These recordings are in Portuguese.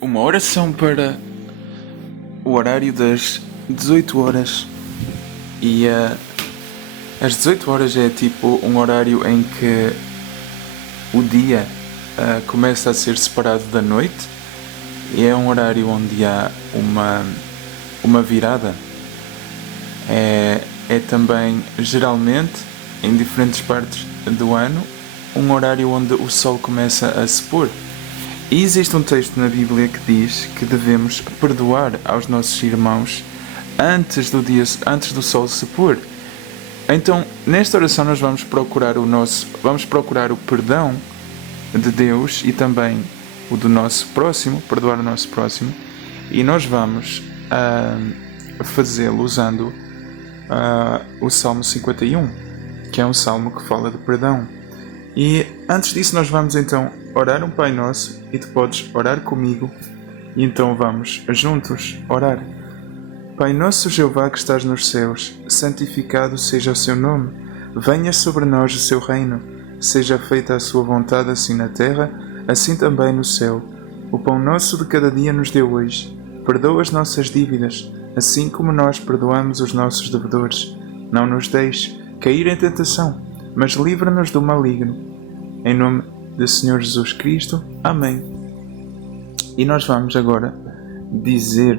Uma oração para o horário das 18 horas e às 18 horas é tipo um horário em que o dia começa a ser separado da noite e é um horário onde há uma virada. É também, geralmente, em diferentes partes do ano, um horário onde o sol começa a se pôr. E existe um texto na Bíblia que diz que devemos perdoar aos nossos irmãos antes do sol se pôr. Então, nesta oração nós vamos procurar o perdão de Deus e também o do nosso próximo, perdoar o nosso próximo, e nós vamos fazê-lo usando o Salmo 51, que é um salmo que fala de perdão. E antes disso nós vamos então orar um Pai Nosso e tu podes orar comigo e então vamos juntos orar. Pai Nosso Jeová que estás nos céus, santificado seja o seu nome, venha sobre nós o seu reino, seja feita a sua vontade assim na terra, assim também no céu. O pão nosso de cada dia nos dê hoje, perdoa as nossas dívidas, assim como nós perdoamos os nossos devedores. Não nos deixes cair em tentação, mas livra-nos do maligno. Em nome do Senhor Jesus Cristo. Amém. E nós vamos agora dizer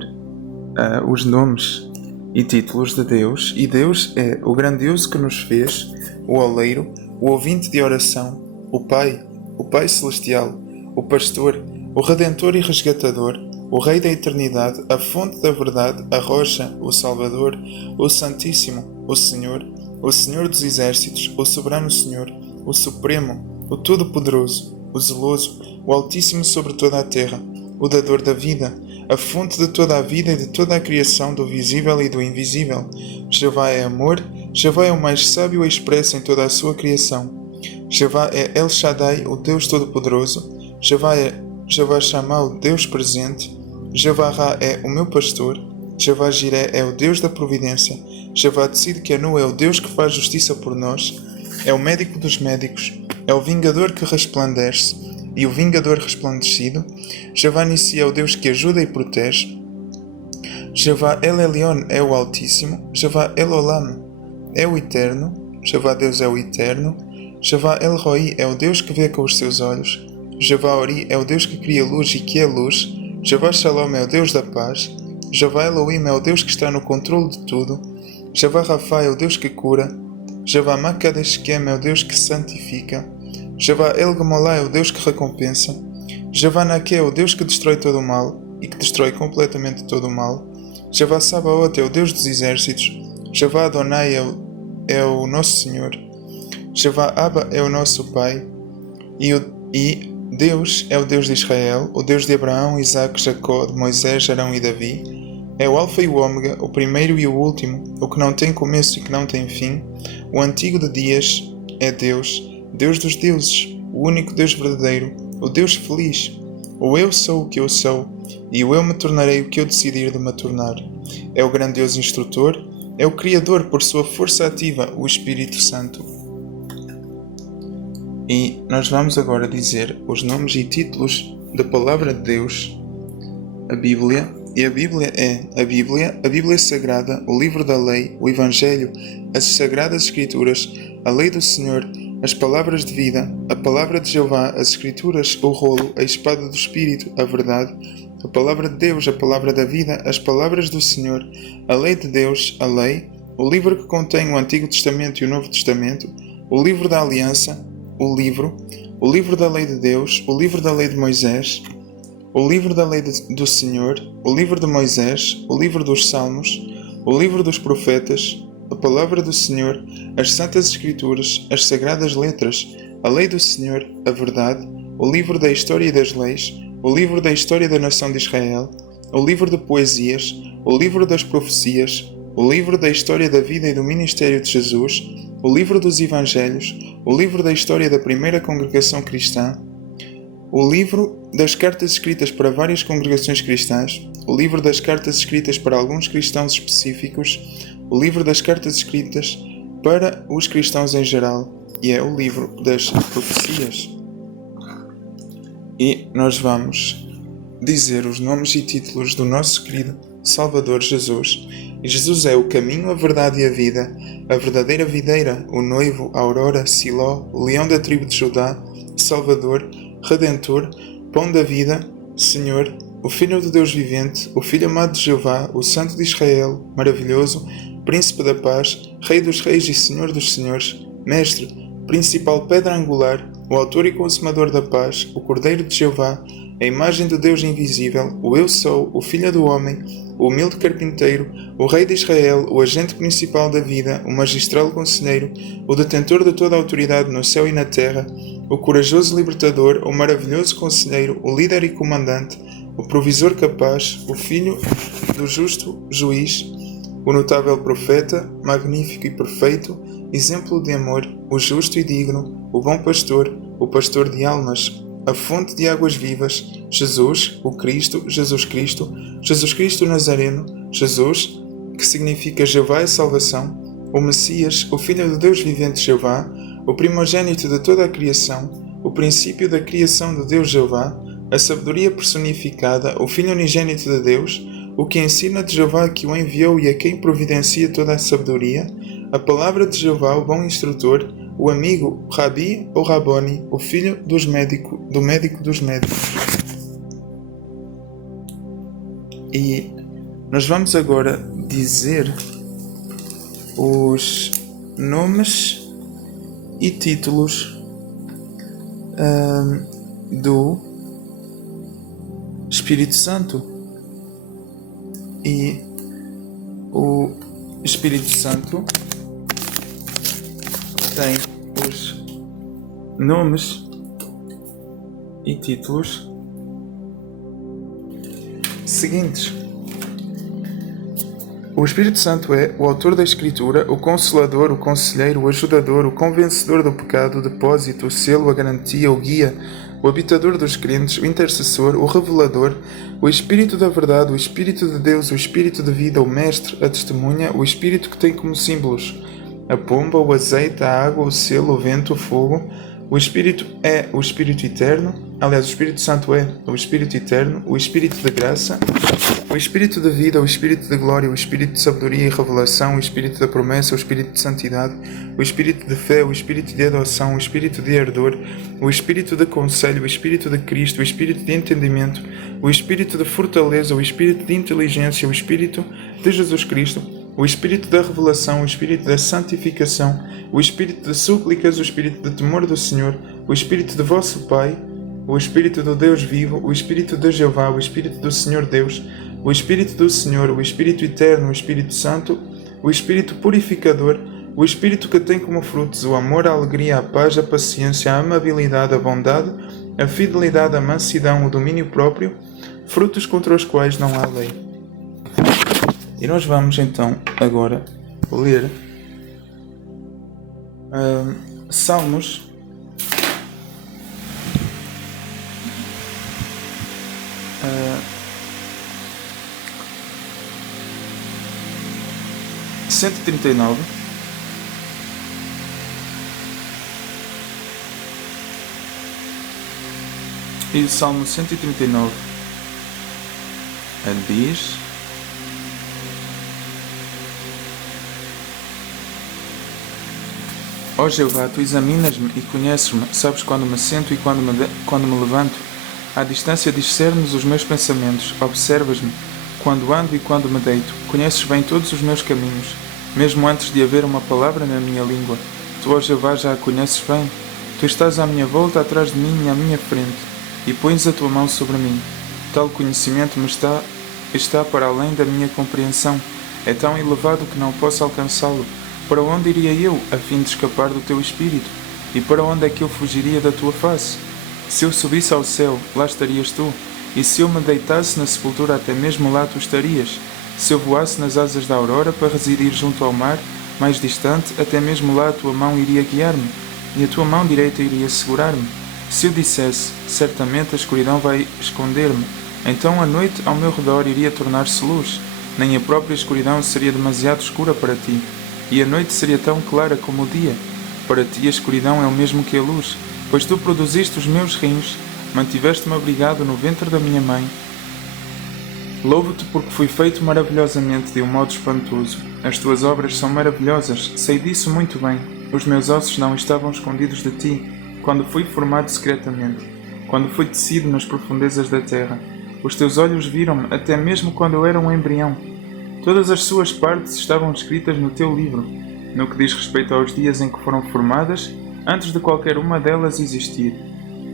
os nomes e títulos de Deus. E Deus é o grandioso que nos fez, o oleiro, o ouvinte de oração, o Pai celestial, o pastor, o redentor e resgatador, o Rei da eternidade, a fonte da verdade, a rocha, o Salvador, o Santíssimo, o Senhor dos exércitos, o soberano Senhor, o Supremo, o Todo-Poderoso, o Zeloso, o Altíssimo sobre toda a terra, o Dador da vida, a fonte de toda a vida e de toda a criação do visível e do invisível. Jeová é amor, Jeová é o mais sábio e expresso em toda a sua criação. Jeová é El Shaddai, o Deus Todo-Poderoso. Jeová é Jeová Shammah, o Deus presente. Jeová Ra é o meu pastor. Jeová Jiré é o Deus da providência. Jeová Tzidkenu é o Deus que faz justiça por nós. É o médico dos médicos. É o vingador que resplandece e o vingador resplandecido. Jeová Nissi é o Deus que ajuda e protege. Jeová El Elyon é o Altíssimo. Jeová El Olam é o Eterno. Jeová Deus é o Eterno. Jeová El Roi é o Deus que vê com os seus olhos. Jeová Ori é o Deus que cria luz e que é luz. Jeová Shalom é o Deus da paz. Jeová Elohim é o Deus que está no controle de tudo. Jeová Rafa é o Deus que cura. Jeová Makadeshkem é o Deus que santifica. Jeová El Gamolá é o Deus que recompensa. Jeová Naké é o Deus que destrói todo o mal e que destrói completamente todo o mal. Jeová Sabaoth é o Deus dos exércitos. Jeová Adonai é o nosso Senhor. Jeová Abba é o nosso Pai. E Deus é o Deus de Israel, o Deus de Abraão, Isaque, Jacó, de Moisés, Arão e Davi. É o Alfa e o Ômega, o primeiro e o último, o que não tem começo e que não tem fim. O antigo de dias é Deus, Deus dos deuses, o único Deus verdadeiro, o Deus feliz. O eu sou o que eu sou, e o eu me tornarei o que eu decidir de me tornar. É o grandioso instrutor, é o Criador por sua força ativa, o Espírito Santo. E nós vamos agora dizer os nomes e títulos da Palavra de Deus, a Bíblia. E a Bíblia é a Bíblia Sagrada, o livro da lei, o Evangelho, as Sagradas Escrituras, a lei do Senhor, as palavras de vida, a palavra de Jeová, as Escrituras, o rolo, a espada do Espírito, a verdade, a palavra de Deus, a palavra da vida, as palavras do Senhor, a lei de Deus, a lei, o livro que contém o Antigo Testamento e o Novo Testamento, o livro da Aliança, o livro da lei de Deus, o livro da lei de Moisés, o livro da lei do Senhor, o livro de Moisés, o livro dos Salmos, o livro dos profetas, a palavra do Senhor, as Santas Escrituras, as Sagradas Letras, a lei do Senhor, a verdade, o livro da história e das leis, o livro da história da nação de Israel, o livro de poesias, o livro das profecias, o livro da história da vida e do ministério de Jesus, o livro dos Evangelhos, o livro da história da primeira congregação cristã, o livro das cartas escritas para várias congregações cristãs, o livro das cartas escritas para alguns cristãos específicos, o livro das cartas escritas para os cristãos em geral, e é o livro das profecias. E nós vamos dizer os nomes e títulos do nosso querido Salvador Jesus. E Jesus é o caminho, a verdade e a vida, a verdadeira videira, o noivo, a aurora, Siló, o leão da tribo de Judá, Salvador, Redentor, Pão da vida, Senhor, o Filho de Deus vivente, o Filho amado de Jeová, o Santo de Israel, maravilhoso, Príncipe da paz, Rei dos reis e Senhor dos senhores, Mestre, principal pedra angular, o autor e consumador da paz, o Cordeiro de Jeová, a imagem do Deus invisível, o Eu Sou, o Filho do Homem, o humilde carpinteiro, o Rei de Israel, o agente principal da vida, o magistral conselheiro, o detentor de toda a autoridade no céu e na terra, o corajoso libertador, o maravilhoso conselheiro, o líder e comandante, o provisor capaz, o Filho do justo juiz, o notável profeta, magnífico e perfeito, exemplo de amor, o justo e digno, o bom pastor, o pastor de almas, a fonte de águas vivas, Jesus, o Cristo, Jesus Cristo Nazareno, Jesus, que significa Jeová é salvação, o Messias, o Filho de Deus vivente Jeová, o primogênito de toda a criação, o princípio da criação de Deus Jeová, a sabedoria personificada, o Filho unigênito de Deus, o que ensina de Jeová que o enviou e a quem providencia toda a sabedoria, a palavra de Jeová, o bom instrutor, o amigo, Rabi ou Raboni, o filho do médico dos médicos. E nós vamos agora dizer os nomes e títulos do Espírito Santo. E o Espírito Santo tem os nomes e títulos seguintes. O Espírito Santo é o autor da Escritura, o Consolador, o Conselheiro, o Ajudador, o Convencedor do pecado, o Depósito, o Selo, a Garantia, o Guia, o Habitador dos crentes, o Intercessor, o Revelador, o Espírito da Verdade, o Espírito de Deus, o Espírito de Vida, o Mestre, a Testemunha, o Espírito que tem como símbolos a pomba, o azeite, a água, o selo, o vento, o fogo. O Espírito é o Espírito Eterno. Aliás, o Espírito Santo é o Espírito Eterno, o Espírito de Graça, o Espírito de Vida, o Espírito de Glória, o Espírito de Sabedoria e Revelação, o Espírito da Promessa, o Espírito de Santidade, o Espírito de Fé, o Espírito de Adoção, o Espírito de Ardor, o Espírito de Conselho, o Espírito de Cristo, o Espírito de Entendimento, o Espírito de Fortaleza, o Espírito de Inteligência, o Espírito de Jesus Cristo, o Espírito da Revelação, o Espírito da Santificação, o Espírito de Súplicas, o Espírito de Temor do Senhor, o Espírito de vosso Pai, o Espírito do Deus vivo, o Espírito de Jeová, o Espírito do Senhor Deus, o Espírito do Senhor, o Espírito Eterno, o Espírito Santo, o Espírito Purificador, o Espírito que tem como frutos o amor, a alegria, a paz, a paciência, a amabilidade, a bondade, a fidelidade, a mansidão, o domínio próprio, frutos contra os quais não há lei. E nós vamos então agora ler Salmos 139 e o Salmo 139 diz: Ó Jeová, tu examinas-me e conheces-me, sabes quando me sento e quando me levanto. À distância discernes os meus pensamentos, observas-me quando ando e quando me deito. Conheces bem todos os meus caminhos, mesmo antes de haver uma palavra na minha língua. Tu, ó Jeová, já a conheces bem. Tu estás à minha volta, atrás de mim e à minha frente, e pões a tua mão sobre mim. Tal conhecimento me está para além da minha compreensão. É tão elevado que não posso alcançá-lo. Para onde iria eu, a fim de escapar do teu Espírito? E para onde é que eu fugiria da tua face? Se eu subisse ao céu, lá estarias tu. E se eu me deitasse na sepultura, até mesmo lá tu estarias. Se eu voasse nas asas da aurora para residir junto ao mar, mais distante, até mesmo lá a tua mão iria guiar-me, e a tua mão direita iria segurar-me. Se eu dissesse, certamente a escuridão vai esconder-me, então a noite ao meu redor iria tornar-se luz. Nem a própria escuridão seria demasiado escura para ti, e a noite seria tão clara como o dia. Para ti a escuridão é o mesmo que a luz, pois tu produziste os meus rins, mantiveste-me abrigado no ventre da minha mãe. Louvo-te porque fui feito maravilhosamente de um modo espantoso. As tuas obras são maravilhosas, sei disso muito bem. Os meus ossos não estavam escondidos de ti, quando fui formado secretamente, quando fui tecido nas profundezas da terra. Os teus olhos viram-me até mesmo quando eu era um embrião. Todas as suas partes estavam escritas no teu livro, no que diz respeito aos dias em que foram formadas, antes de qualquer uma delas existir.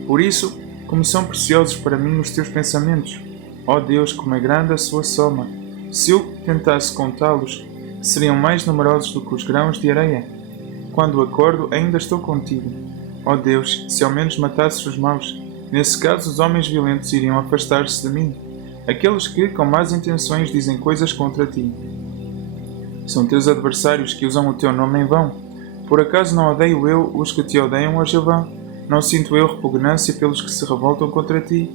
Por isso, como são preciosos para mim os teus pensamentos, ó Deus, como é grande a sua soma! Se eu tentasse contá-los, seriam mais numerosos do que os grãos de areia. Quando acordo, ainda estou contigo. Ó Deus, se ao menos matasses os maus, nesse caso os homens violentos iriam afastar-se de mim, aqueles que, com más intenções, dizem coisas contra ti. São teus adversários que usam o teu nome em vão. Por acaso não odeio eu os que te odeiam, ó Jeová? Não sinto eu repugnância pelos que se revoltam contra ti?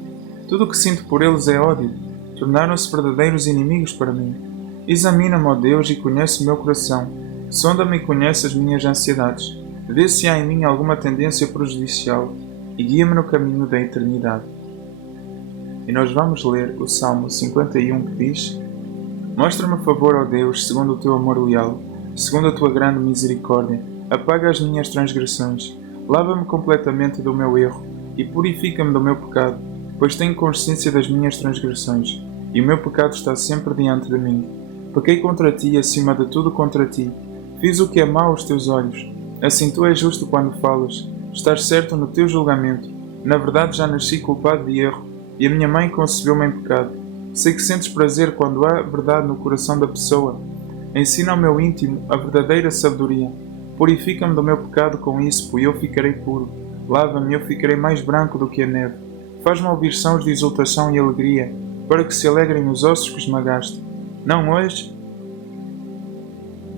Tudo o que sinto por eles é ódio. Tornaram-se verdadeiros inimigos para mim. Examina-me, ó Deus, e conhece o meu coração. Sonda-me e conhece as minhas ansiedades. Vê se há em mim alguma tendência prejudicial e guia-me no caminho da eternidade. E nós vamos ler o Salmo 51 que diz: Mostra-me favor, ó Deus, segundo o teu amor leal, segundo a tua grande misericórdia. Apaga as minhas transgressões. Lava-me completamente do meu erro e purifica-me do meu pecado, pois tenho consciência das minhas transgressões, e o meu pecado está sempre diante de mim. Pequei contra ti e acima de tudo contra ti. Fiz o que é mau aos teus olhos. Assim tu és justo quando falas. Estás certo no teu julgamento. Na verdade já nasci culpado de erro, e a minha mãe concebeu-me em pecado. Sei que sentes prazer quando há verdade no coração da pessoa. Ensina ao meu íntimo a verdadeira sabedoria. Purifica-me do meu pecado com ísopo, e eu ficarei puro. Lava-me e eu ficarei mais branco do que a neve. Faz-me ouvir sons de exultação e alegria, para que se alegrem os ossos que esmagaste. Não olhes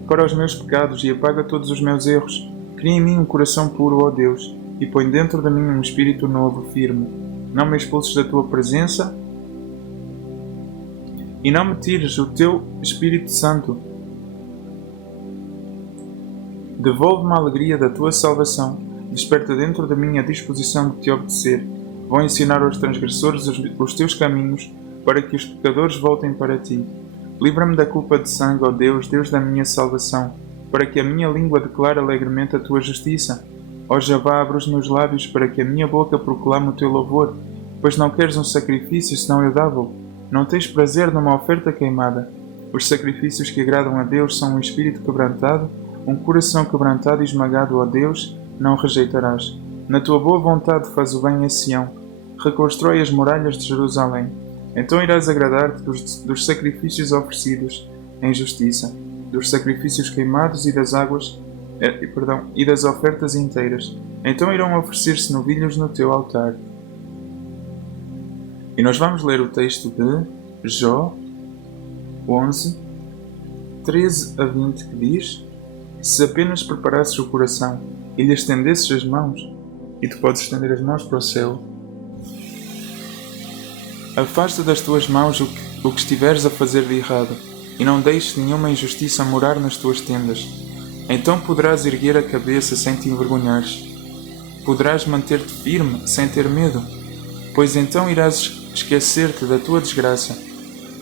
para os meus pecados e apaga todos os meus erros. Cria em mim um coração puro, ó Deus, e põe dentro de mim um espírito novo, firme. Não me expulses da tua presença e não me tires o teu Espírito Santo. Devolve-me a alegria da tua salvação. Desperta dentro de mim a disposição de te obedecer. Vou ensinar aos transgressores os teus caminhos, para que os pecadores voltem para ti. Livra-me da culpa de sangue, ó Deus, Deus da minha salvação, para que a minha língua declare alegremente a tua justiça. Ó Jeová, abre os meus lábios, para que a minha boca proclame o teu louvor, pois não queres um sacrifício, senão eu dava-o. Não tens prazer numa oferta queimada. Os sacrifícios que agradam a Deus são um espírito quebrantado, um coração quebrantado e esmagado, ó Deus, não rejeitarás. Na tua boa vontade faz o bem a Sião. Reconstrói as muralhas de Jerusalém. Então irás agradar-te dos sacrifícios oferecidos em justiça, dos sacrifícios queimados e e das ofertas inteiras. Então irão oferecer-se novilhos no teu altar. E nós vamos ler o texto de Jó 11, 13 a 20, que diz: Se apenas preparasses o coração e lhe estendesses as mãos, e tu podes estender as mãos para o céu, afasta das tuas mãos o que estiveres a fazer de errado, e não deixes nenhuma injustiça morar nas tuas tendas. Então poderás erguer a cabeça sem te envergonhares. Poderás manter-te firme sem ter medo, pois então irás esquecer-te da tua desgraça.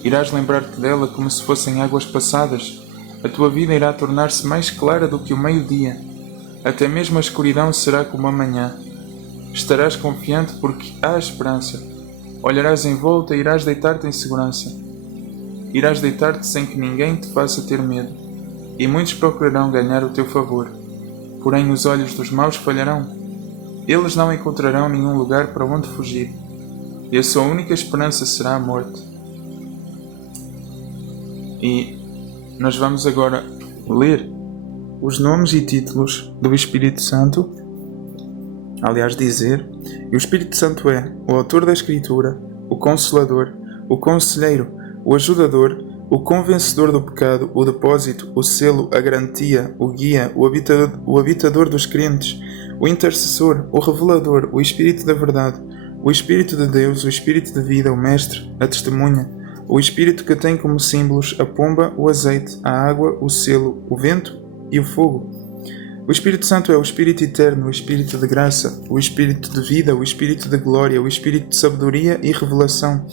Irás lembrar-te dela como se fossem águas passadas. A tua vida irá tornar-se mais clara do que o meio-dia. Até mesmo a escuridão será como a manhã. Estarás confiante porque há esperança. Olharás em volta e irás deitar-te em segurança. Irás deitar-te sem que ninguém te faça ter medo. E muitos procurarão ganhar o teu favor. Porém os olhos dos maus falharão. Eles não encontrarão nenhum lugar para onde fugir. E a sua única esperança será a morte. E nós vamos agora ler os nomes e títulos do Espírito Santo. Aliás, dizer: E o Espírito Santo é o autor da Escritura, o Consolador, o Conselheiro, o Ajudador, o Convencedor do pecado, o Depósito, o Selo, a Garantia, o Guia, o Habitador dos crentes, o Intercessor, o Revelador, o Espírito da Verdade, o Espírito de Deus, o Espírito de Vida, o Mestre, a Testemunha, o Espírito que tem como símbolos a pomba, o azeite, a água, o selo, o vento e o fogo. O Espírito Santo é o Espírito eterno, o Espírito de graça, o Espírito de vida, o Espírito de glória, o Espírito de sabedoria e revelação,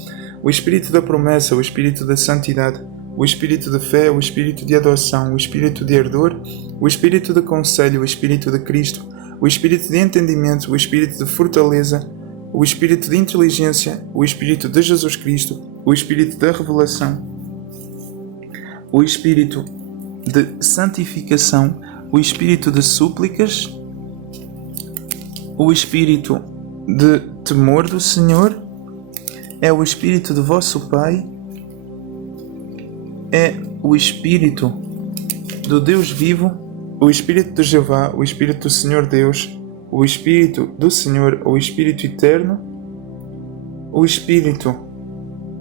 o espírito da promessa, o espírito da santidade, o espírito de fé, o espírito de adoção, o espírito de ardor, o espírito de conselho, o espírito de Cristo, o espírito de entendimento, o espírito de fortaleza, o espírito de inteligência, o espírito de Jesus Cristo, o espírito da revelação, o espírito de santificação, o espírito de súplicas, o espírito de temor do Senhor, é o espírito de vosso Pai, é o espírito do Deus vivo, o espírito de Jeová, o espírito do Senhor Deus, o espírito do Senhor, o espírito eterno, o espírito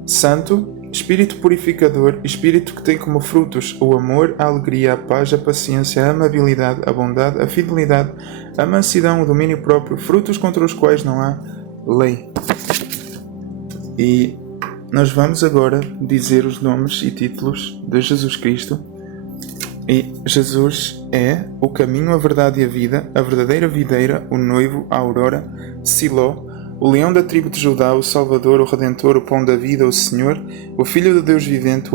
santo, espírito purificador, espírito que tem como frutos o amor, a alegria, a paz, a paciência, a amabilidade, a bondade, a fidelidade, a mansidão, o domínio próprio, frutos contra os quais não há lei. E nós vamos agora dizer os nomes e títulos de Jesus Cristo. E Jesus é o caminho, a verdade e a vida, a verdadeira videira, o noivo, a aurora, Siló, o leão da tribo de Judá, o Salvador, o Redentor, o pão da vida, o Senhor, o Filho de Deus vivente,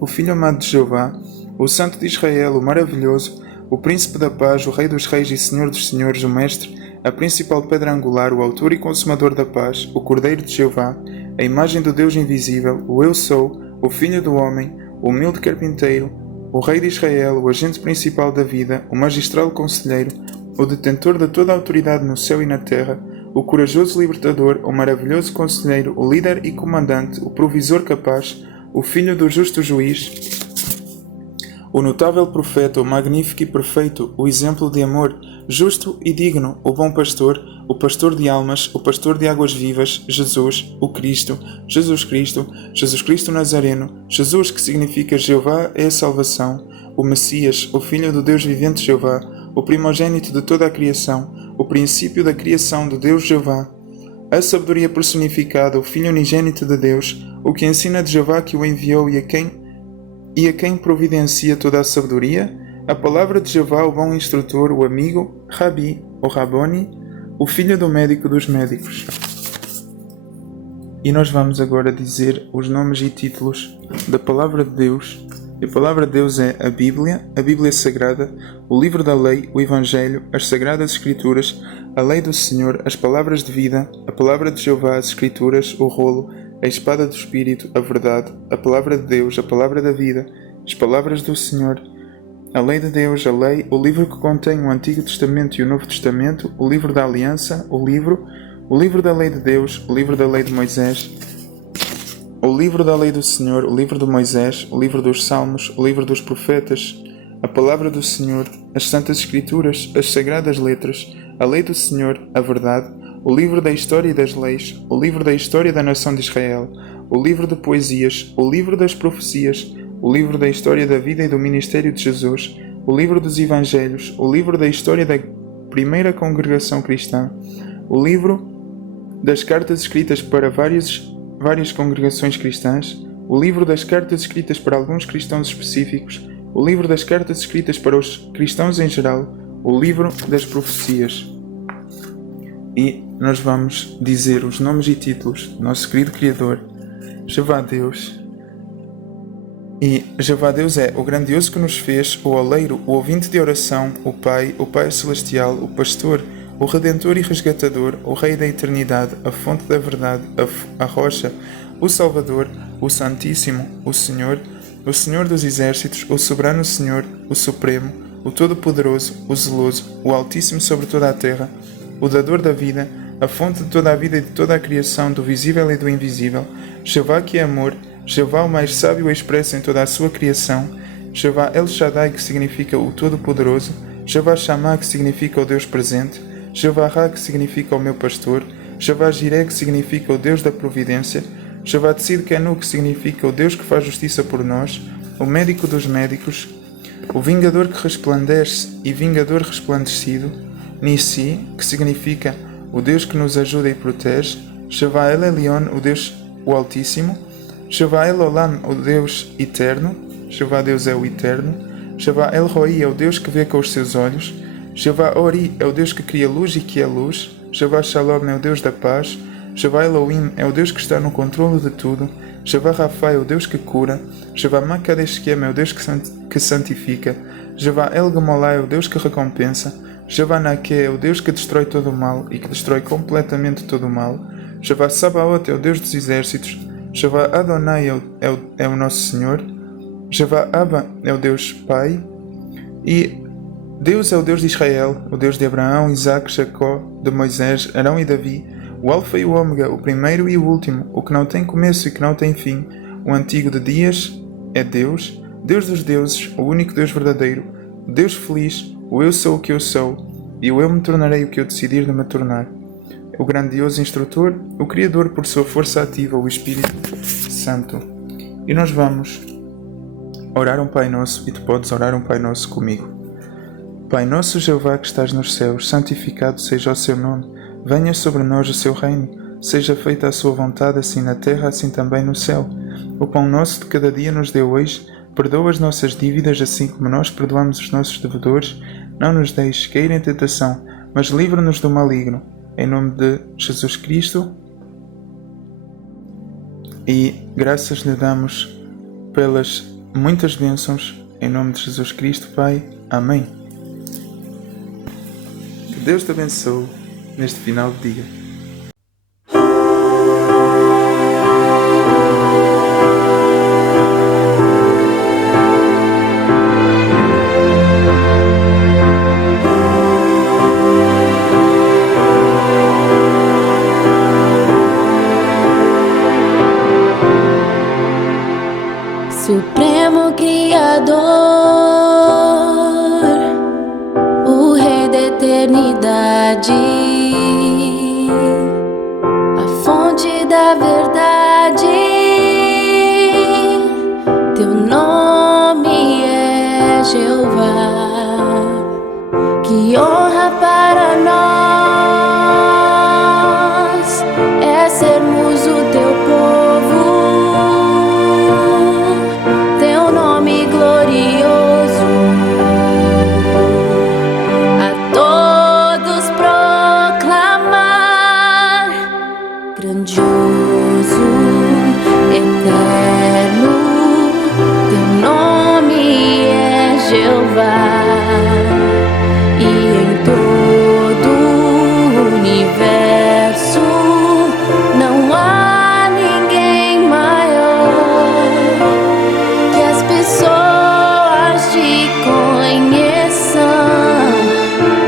o Filho amado de Jeová, o Santo de Israel, o maravilhoso, o Príncipe da paz, o Rei dos reis e Senhor dos senhores, o Mestre, a principal pedra angular, o autor e consumador da paz, o Cordeiro de Jeová, a imagem do Deus invisível, o Eu Sou, o Filho do Homem, o humilde carpinteiro, o Rei de Israel, o agente principal da vida, o magistral conselheiro, o detentor de toda a autoridade no céu e na terra, o corajoso libertador, o maravilhoso conselheiro, o líder e comandante, o provisor capaz, o filho do justo juiz, o notável profeta, o magnífico e perfeito, o exemplo de amor, justo e digno, o bom pastor, o pastor de almas, o pastor de águas vivas, Jesus, o Cristo, Jesus Cristo Nazareno, Jesus que significa Jeová é a salvação, o Messias, o Filho do Deus vivente Jeová, o primogênito de toda a criação, o princípio da criação do Deus Jeová, a sabedoria personificada, o Filho unigênito de Deus, o que ensina de Jeová que o enviou e a quem providencia toda a sabedoria, a palavra de Jeová, o bom instrutor, o amigo, Rabi, o Raboni, o filho do médico dos médicos. E nós vamos agora dizer os nomes e títulos da Palavra de Deus. E a Palavra de Deus é a Bíblia Sagrada, o livro da lei, o Evangelho, as Sagradas Escrituras, a lei do Senhor, as palavras de vida, a Palavra de Jeová, as Escrituras, o rolo, a espada do Espírito, a verdade, a Palavra de Deus, a Palavra da vida, as palavras do Senhor, a lei de Deus, a lei, o livro que contém o Antigo Testamento e o Novo Testamento, o livro da Aliança, o livro da lei de Deus, o livro da lei de Moisés, o livro da lei do Senhor, o livro de Moisés, o livro dos Salmos, o livro dos Profetas, a palavra do Senhor, as Santas Escrituras, as Sagradas Letras, a lei do Senhor, a verdade, o livro da História e das Leis, o livro da História da Nação de Israel, o livro de Poesias, o livro das Profecias, o livro da História da Vida e do Ministério de Jesus, o livro dos Evangelhos, o livro da História da Primeira Congregação Cristã, o livro das Cartas escritas para várias congregações cristãs, o livro das Cartas escritas para alguns cristãos específicos, o livro das Cartas escritas para os cristãos em geral, o livro das Profecias. E nós vamos dizer os nomes e títulos do nosso querido Criador, Jeová Deus. E Jeová Deus é o grandioso que nos fez, o oleiro, o ouvinte de oração, o Pai celestial, o pastor, o Redentor e resgatador, o Rei da eternidade, a fonte da verdade, a rocha, o Salvador, o Santíssimo, o Senhor dos exércitos, o soberano Senhor, o Supremo, o Todo-Poderoso, o Zeloso, o Altíssimo sobre toda a terra, o Dador da vida, a fonte de toda a vida e de toda a criação, do visível e do invisível, Jeová que é amor, Jeová o mais sábio expresso em toda a sua criação, Jeová El Shaddai que significa o Todo-Poderoso, Jeová Shammah que significa o Deus presente, Jeová Ra que significa o meu pastor, Jeová Jireh que significa o Deus da providência, Jeová Tzidkenu que significa o Deus que faz justiça por nós, o médico dos médicos, o vingador que resplandece e vingador resplandecido, Nissi que significa o Deus que nos ajuda e protege, Jeová El Elyon, o Deus o Altíssimo, Jeová El Olam, o Deus eterno, Jeová Deus é o eterno, Jeová El Roi é o Deus que vê com os seus olhos, Jeová Ori é o Deus que cria luz e que é luz, Jeová Shalom é o Deus da paz, Jeová Elohim é o Deus que está no controle de tudo. Jeová Rafa é o Deus que cura. Jeová Makadeshkem é o Deus que santifica. Jeová El Gamolá é o Deus que recompensa. Jeová Nake é o Deus que destrói todo o mal e que destrói completamente todo o mal. Jeová Sabaoth é o Deus dos exércitos. Jeová Adonai é o nosso Senhor. Jeová Abba é o Deus Pai. E Deus é o Deus de Israel, o Deus de Abraão, Isaac, Jacó, de Moisés, Arão e Davi, o Alfa e o Ômega, o primeiro e o último, o que não tem começo e que não tem fim, o antigo de dias é Deus, Deus dos deuses, o único Deus verdadeiro, Deus feliz, o eu sou o que eu sou, e o eu me tornarei o que eu decidir de me tornar. O grandioso instrutor, o Criador por sua força ativa, o Espírito Santo. E nós vamos orar um Pai Nosso, e tu podes orar um Pai Nosso comigo. Pai nosso Jeová que estás nos céus, santificado seja o seu nome. Venha sobre nós o seu reino. Seja feita a sua vontade, assim na terra, assim também no céu. O pão nosso de cada dia nos dê hoje. Perdoa as nossas dívidas, assim como nós perdoamos os nossos devedores. Não nos deixes cair em tentação, mas livra-nos do maligno. Em nome de Jesus Cristo. E graças lhe damos pelas muitas bênçãos. Em nome de Jesus Cristo, Pai. Amém. Que Deus te abençoe neste final de dia. Supremo Criador, o Rei da eternidade, a fonte da verdade, teu nome é Jeová, que honra para nós é sermos o teu povo. Grandioso, eterno, teu nome é Jeová, e em todo o universo não há ninguém maior, que as pessoas te conheçam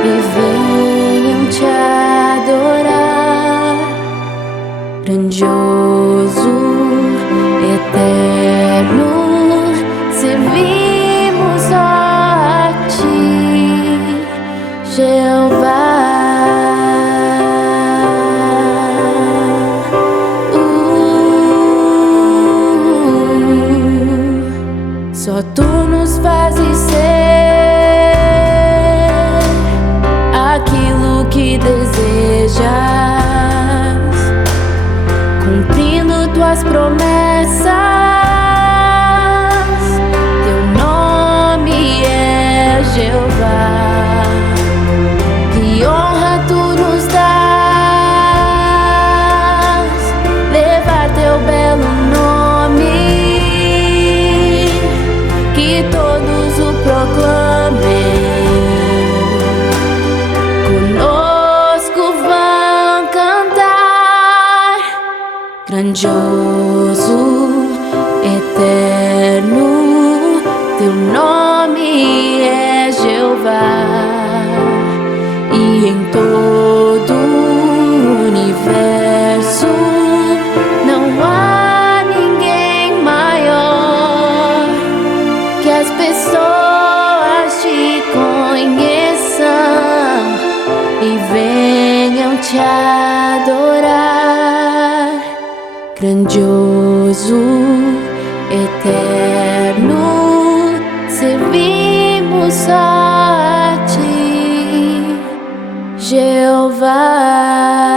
e venham te adorar. Grandioso, eterno, servimos a ti, Jeová. Só tu nos fazes ser aquilo que desejas, cumprindo tuas promessas. Teu nome é Jeová, que honra tu nos dás, levar teu belo nome, que todos o proclamem. Grandioso, eterno, teu nome é Jeová, e em todo o universo não há ninguém maior, que as pessoas te conheçam e venham te adorar. Grandioso, eterno, servimos só a ti, Jeová.